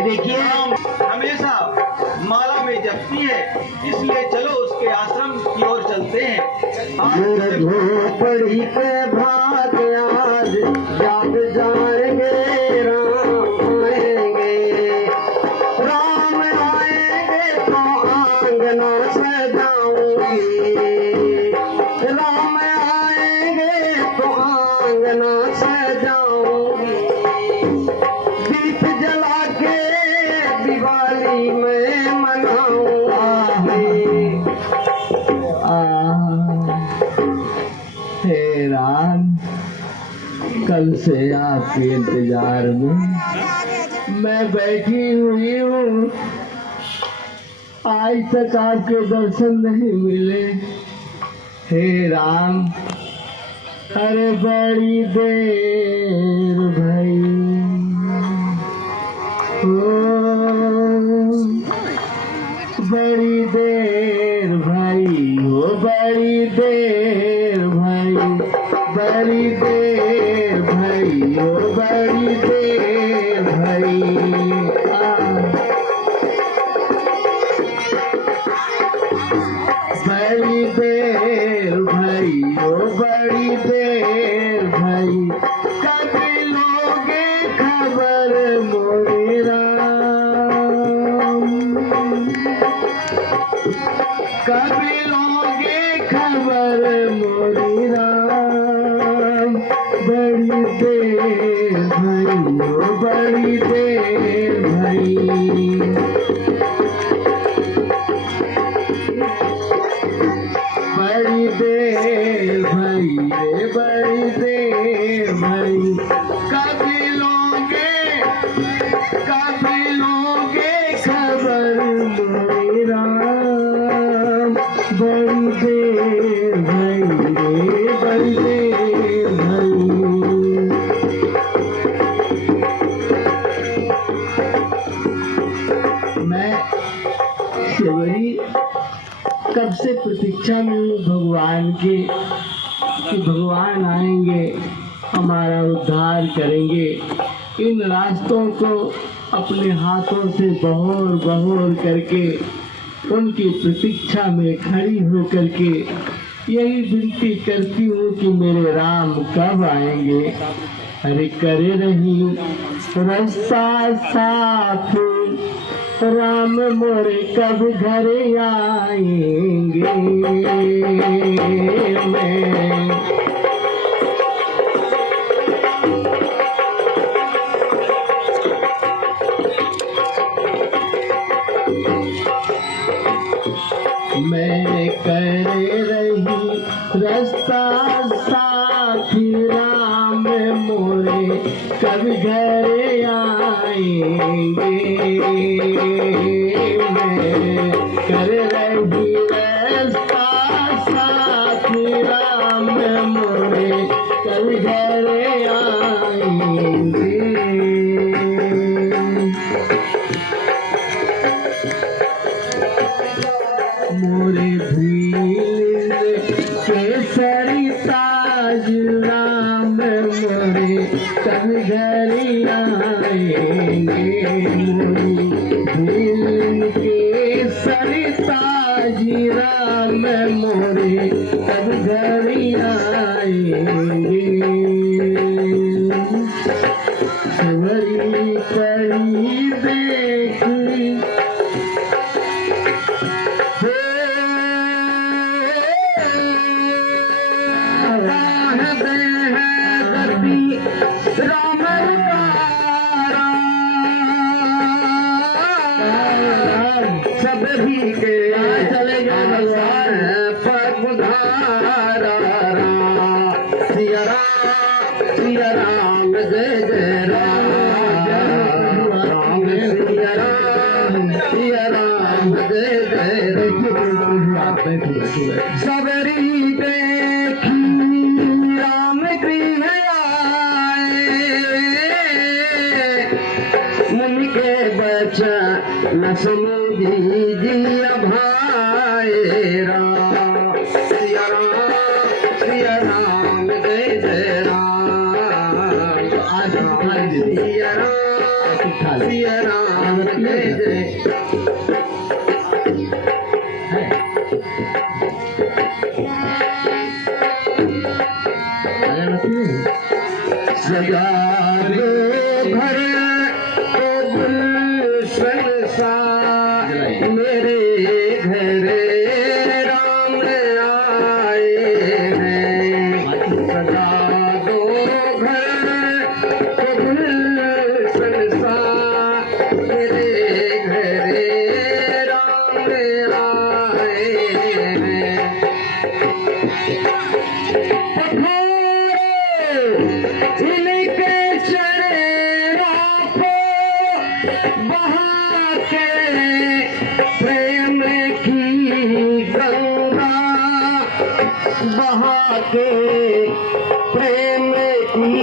देखिए हमेशा माला में जपती है, इसलिए चलो उसके आश्रम की ओर चलते हैं। झोपड़ी के भाग आज जाग जाएंगे, राम आएंगे तो आंगना सजाऊंगी, राम आएंगे तो आंगना सजाऊंगी, दीप जला के दिवाली में मनाऊंगा। हे राम, कल से आपके इंतजार में मैं बैठी हुई हूँ, आज तक आपके दर्शन नहीं मिले। हे राम, अरे बड़ी देर भाई, बड़ी देर भाई हो, बड़ी देर भाई, बड़ी देर भाई हो, बड़ी देर भाई। बड़ी देर भाई हो, बड़ी देर भाई, कब लोगे खबर मोरे राम, कब लोगे खबर मोरे राम। बड़ी देर भाई हो, बड़ी देर भाई, बड़ी देर भाई रे, बड़ी देर भाई, कब लोगे खबर मोरे राम। बड़ी देर भाई रे, बड़ी देर भाई। मैं सेवरी कब से प्रतीक्षा में हूँ भगवान की, कि भगवान आएंगे, हमारा उद्धार करेंगे। इन रास्तों को अपने हाथों से बहोर बहोर करके उनकी प्रतीक्षा में खड़ी हो करके यही विनती करती हूँ कि मेरे राम कब आएंगे। अरे करे रही रास्ता साफ, राम मोरे कब घर आएंगे। मैं करे रही रास्ता साथी, राम मोरे कब घर आएंगे। मैं कर रही रास्ता साथी, राम मोरे कब घर आएंगे। मोरे भील के सरिताज, राम मोरे कब घर आएंगे। भील के सरिताज, राम मोरे कब घर आएंगे। सवरी करी देखी भी के चले गए भगवान पगुधारा सिया राम जय जय राम राम सिया राम जय जय सबरी देखी राम गृह मुनि के बचन न समझी जिया भाई राम सिया राम जय जय राम सिया राम जय जय सजा दो घर को गुलशन सा मेरे घर राम आए हैं सजा दो घर को गुलशन सा मेरे घर राम आए हैं इनके चरणों को बहा के प्रेम की गंगा बहा के प्रेम की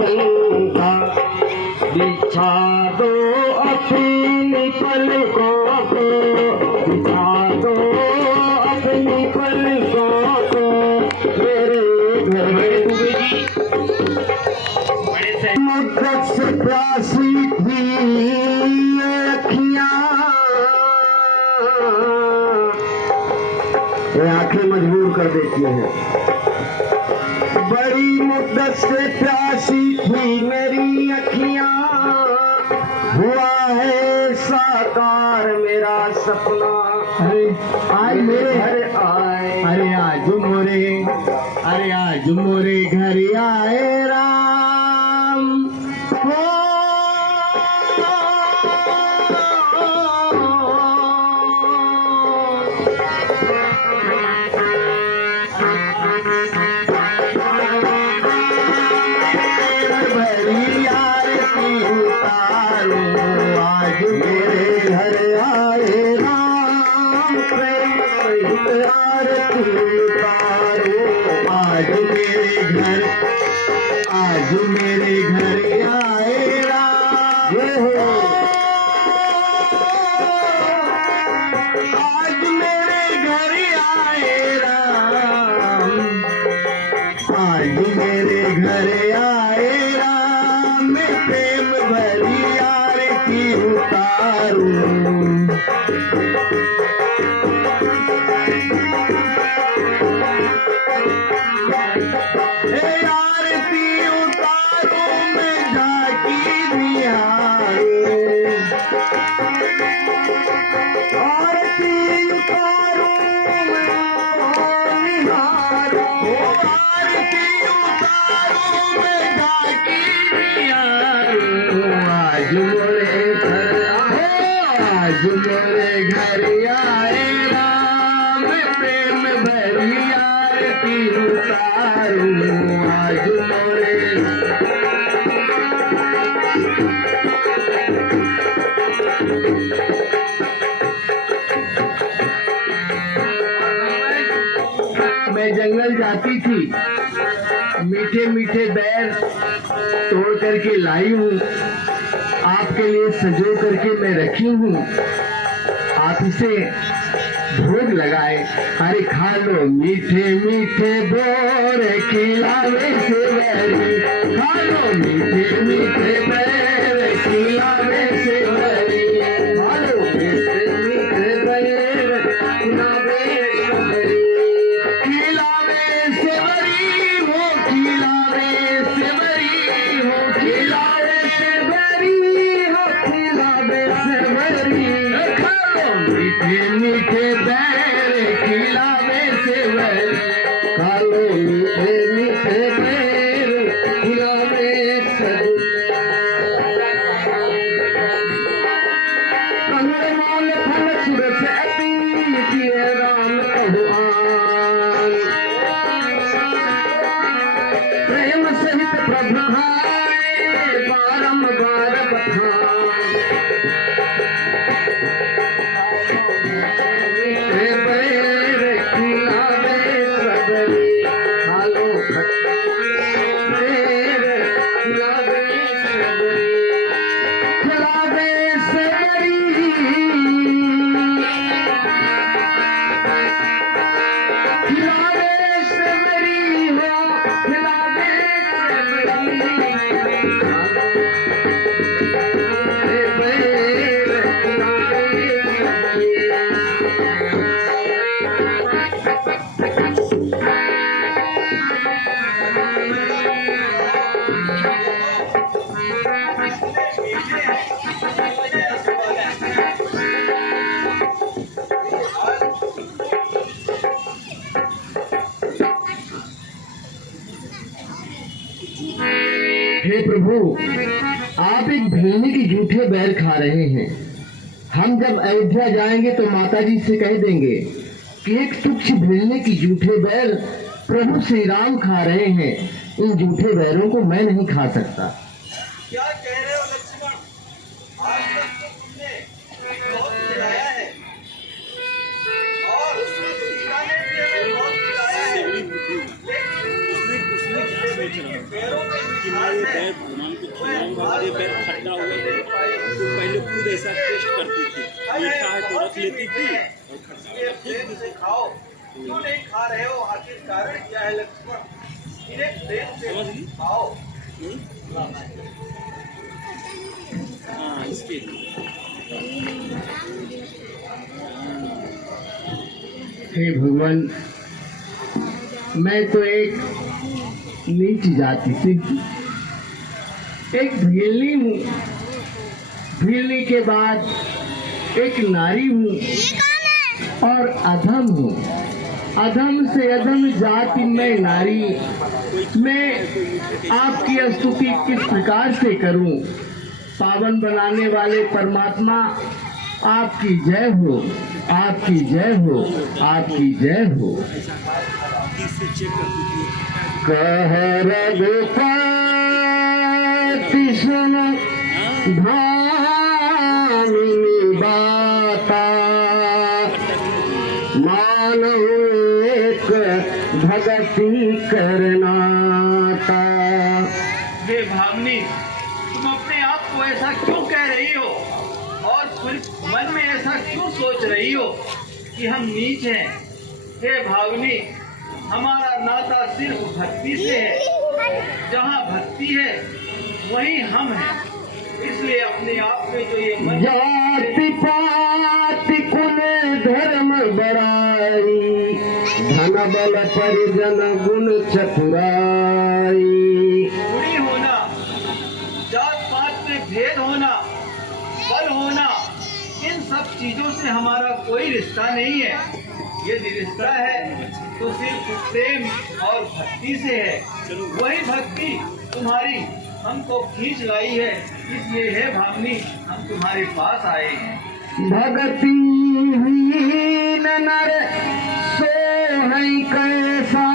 गंगा बिछा दो अपनी पलकों को बिछा दो अपनी पलकों को मेरे घर में मुद्दत से प्यासी थी ये अखियां ये आंखें मजबूर कर देती हैं बड़ी मुद्दत से प्यासी थी मेरी अखियां हुआ है साकार मेरा सपना अरे आज मेरे घर आए अरे आज मोरे घर आए राम भरी आरती उतारो आज मेरे घर आए राम प्रेम सहित आरती उतारो आज मेरे घर आज मेरे घर आए राम आज मेरे घर आए राम आज मेरे घर आए राम मैं प्रेम भरी आरती उतारूं आरती उतारूं मैं जाकी निहारूं आरती उतारूं मैं निहारूं आरती उतारूं मैं जाकी निहारूं आज मोरे घर आए राम प्रेम भरी आरती उतारूं आज मोरे मैं जंगल जाती थी मीठे मीठे बैर तोड़ करके लाई हूँ आपके लिए सजो करके मैं रखी हूँ आप इसे भोग लगाए अरे खा लो मीठे मीठे बोर खिलावे से बैरी खा लो मीठे मीठे बैर खिलावे से बैरी खा लो मीठे मीठे बैर खिलावे से बैरी खिलावे से बरी हो खिलावे से बरी हो खिलावे से बरी हो खिलावे से बरी खा लो मीठे मीठे बैर खिलावे से बरी खा लो मीठे मीठे बैर खिलावे से बरी प्रभु, आप एक भिलने के झूठे बैर खा रहे हैं। हम जब अयोध्या जाएंगे तो माता जी से कह देंगे कि एक तुच्छ भिलने की झूठे बैर प्रभु श्री राम खा रहे हैं। इन झूठे बैरों को मैं नहीं खा सकता। क्या कह रहे हो लक्ष्मण? आज तक तो तुमने बहुत खिलाया है और सीता ने भी हमें बहुत खिलाया है, लेकिन पैरों में मिठास है। पहले खुद ऐसा टेस्ट करती थी, मीठा है तो रख लेती थी और ये प्रेम से खाओ। क्यों नहीं खा रहे हो? आखिर कारण क्या है लक्ष्मण? इन्हें प्रेम से खाओ। हाँ, इसके हे भगवान, मैं तो एक नीच जाति से हूँ, एक भीलनी हूँ। भीलनी के बाद एक नारी हूँ और अधम हूँ। अधम से अधम जाति में नारी। मैं आपकी स्तुति किस प्रकार से करूं? पावन बनाने वाले परमात्मा, आपकी जय हो, आपकी जय हो, आपकी जय हो। इससे चेक करती थी। कह रघुपति सुन भामिनी बाता, मानव एक भगति करनाता। हे भावनी, तुम अपने आप को ऐसा क्यों कह रही हो और फिर मन में ऐसा क्यों सोच रही हो कि हम नीच हैं? हे भावनी, हमारा नाता सिर्फ भक्ति से है। जहाँ भक्ति है वहीं हम हैं। इसलिए अपने आप में जो ये मन जाति पाति कुल धर्म बड़ाई, धन बल परिजन गुण चतुराई। बुरी होना, जात पात में भेद होना, बल होना, इन सब चीजों से हमारा कोई रिश्ता नहीं है। यदि रिश्ता है तो सिर्फ प्रेम और भक्ति से है। वही भक्ति तुम्हारी हमको खींच लाई है। इसलिए हे भावनी, हम तुम्हारे पास आए हैं। भगति हीन नर सोहै कैसा,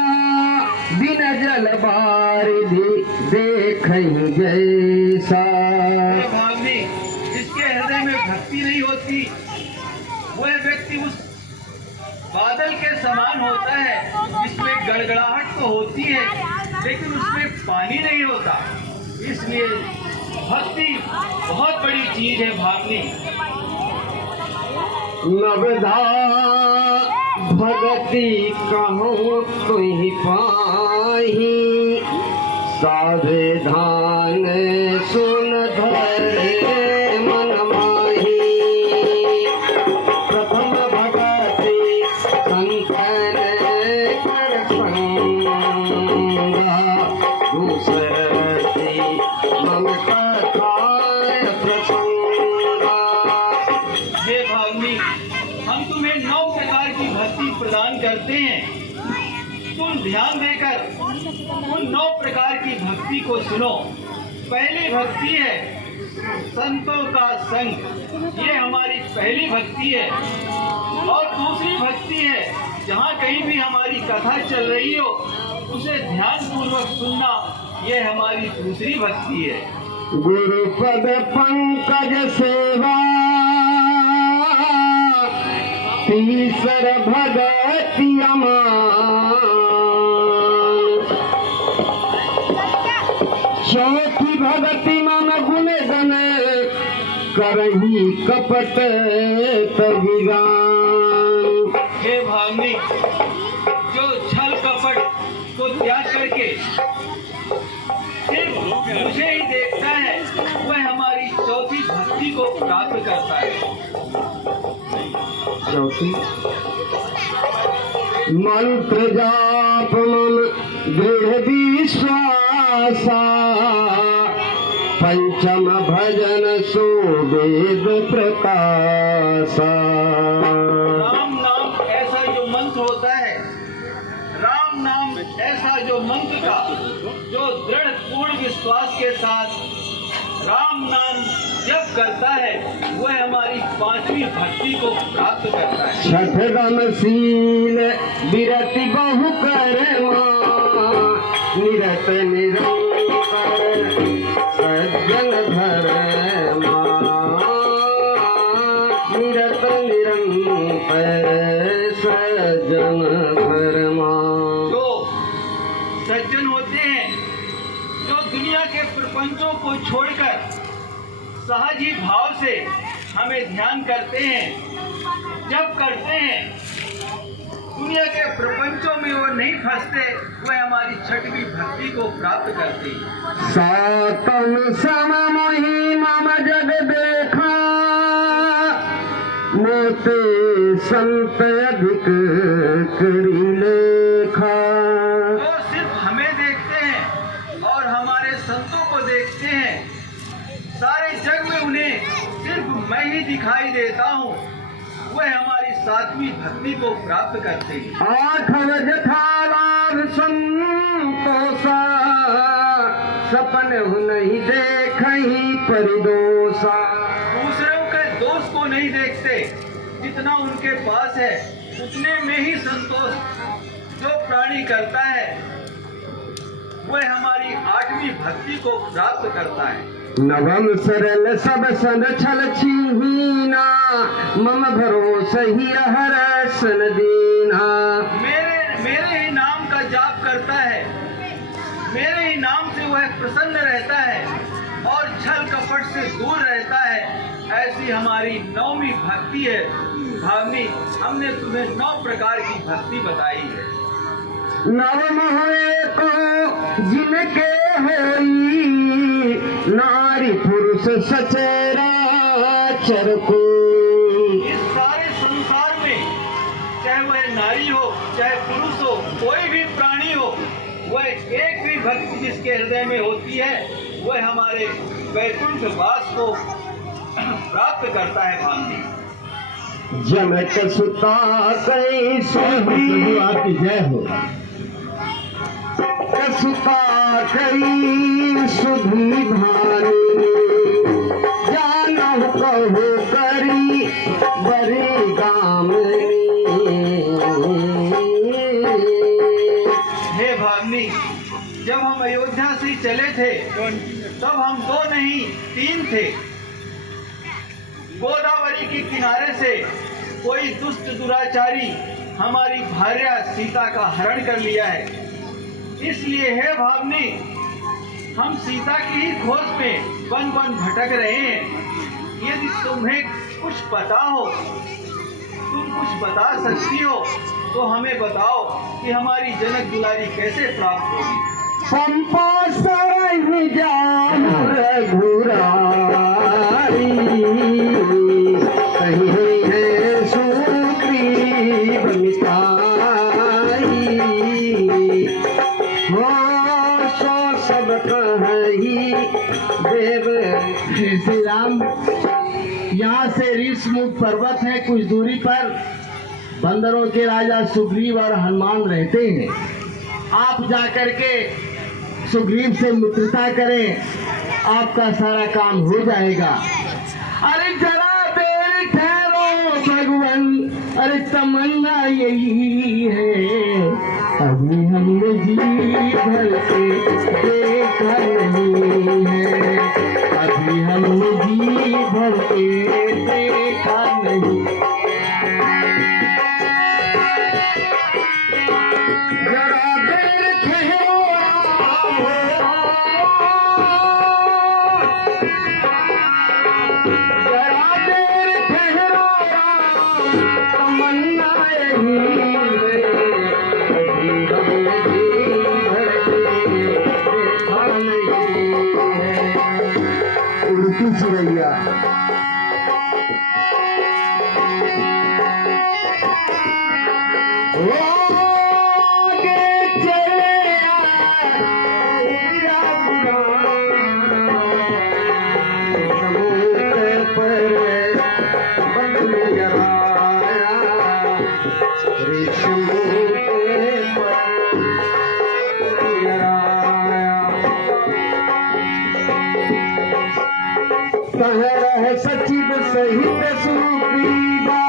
बिन जल बारिधि देखहि जैसा। हे भावनी, जिसके हृदय में भक्ति नहीं होती वह व्यक्ति उस बादल के समान होता है जिसमें गड़गड़ाहट तो होती है लेकिन उसमें पानी नहीं होता। इसलिए भक्ति बहुत बड़ी चीज है भावनी। नवधा भगति कहूँ तुहि पाही, सावधान सुन धरे मन माही। प्रथम भगति संतन कर संगा, दूसरी ममता काय प्रसंगा। हे भावनी, हम तुम्हें 9 प्रकार की भक्ति प्रदान करते हैं। तुम ध्यान देकर उन 9 प्रकार की भक्ति को सुनो। पहली भक्ति है संतों का संग, ये हमारी पहली भक्ति है। और दूसरी भक्ति है जहाँ कहीं भी हमारी कथा चल रही हो उसे ध्यान पूर्वक सुनना, ये हमारी दूसरी भक्ति है। गुरुपद पंकज सेवा, तीसर भगति अमान। चौथी भगति मन गुण गण, करही कपट तविगान। हे भावनी, जो छल कपट को त्याग करके सिर्फ मुझे ही देखता है वह हमारी चौथी भक्ति को प्राप्त करता है। चौथी मंत्र जाप मन दृढ़ विश्वासा, पंचम भजन सो वेद प्रकाशा। राम नाम ऐसा जो मंत्र होता है, राम नाम ऐसा जो मंत्र का जो दृढ़ पूर्ण विश्वास के साथ राम नाम जप करता है वह हमारी पांचवी भक्ति को प्राप्त करता है। छठगमशील विरति बहु कर्मा निरत निरंतर सज्जन धर्मा निरत निरंतर सज्जन धर्मा। जो सज्जन होते हैं, जो दुनिया के प्रपंचों को छोड़कर सहज ही भाव से हमें ध्यान करते हैं, जब करते हैं, दुनिया के प्रपंचों में वो नहीं फंसते, वह हमारी छठवीं भक्ति को प्राप्त करते हैं। सातम सम मोहि मम जग देखा मोते संत अधिक करी लेखा। वो सिर्फ हमें देखते हैं और हमारे संतों को देखते हैं, सारे जग में उन्हें सिर्फ मैं ही दिखाई देता हूँ, वह हमारी सातवीं भक्ति को प्राप्त करते हैं। आठव जथालाभ संतोषा सपन हु नहीं देखहि परिदोषा। दूसरों के दोष को नहीं देखते, जितना उनके पास है उतने में ही संतोष जो प्राणी करता है वह हमारी आठवीं भक्ति को प्राप्त करता है। नवम सरल सब सन छल छीना मम भरोसा ही हर सन दीना। मेरे ही नाम का जाप करता है, मेरे ही नाम से वह प्रसन्न रहता है और छल कपट से दूर रहता है। ऐसी हमारी नौवीं भक्ति है। भावनी, हमने तुम्हें 9 प्रकार की भक्ति बताई है। नवम होए को जिनके होई नारी पुरुष सचराचर कोई। इस सारे संसार में चाहे वह नारी हो चाहे पुरुष हो, कोई भी प्राणी हो, वह एक भी भक्ति जिसके हृदय में होती है वह हमारे वैकुंठ वास को प्राप्त करता है। भावनी, जनक सुता कई सोही आपकी जय हो। कसुता कई सुधी भानी जानहु कहु करी बरी गामनी। हे भावनी, जब हम अयोध्या से चले थे तब हम 2 नहीं 3 थे। गोदावरी के किनारे से कोई दुष्ट दुराचारी हमारी भार्या सीता का हरण कर लिया है। इसलिए हे भावनी, हम सीता की ही खोज में वन वन भटक रहे हैं। यदि तुम्हें कुछ पता हो, तुम कुछ बता सकती हो तो हमें बताओ कि हमारी जनक दुलारी कैसे प्राप्त होगी। पंपा सरहि जान रघुराई कहीं है सुग्रीव मिताई हो सो सब कहीं देव। श्री राम, यहाँ से ऋषमुख पर्वत है, कुछ दूरी पर बंदरों के राजा सुग्रीव और हनुमान रहते हैं। आप जाकर के सुग्रीव से मित्रता करें, आपका सारा काम हो जाएगा। अरे जरा देर ठहरो भगवान, अरे तमन्ना यही है, अभी हमने जी भर के देखा नहीं है, अभी हमने जी भर के देखा नहीं। जरा देर ठहरो जरा देर ठहरो तमन्ना यही है, अभी हमने जी भर के देखा नहीं है। उड़ती चिड़ैया कह रहे सचिव सहित सूपी बा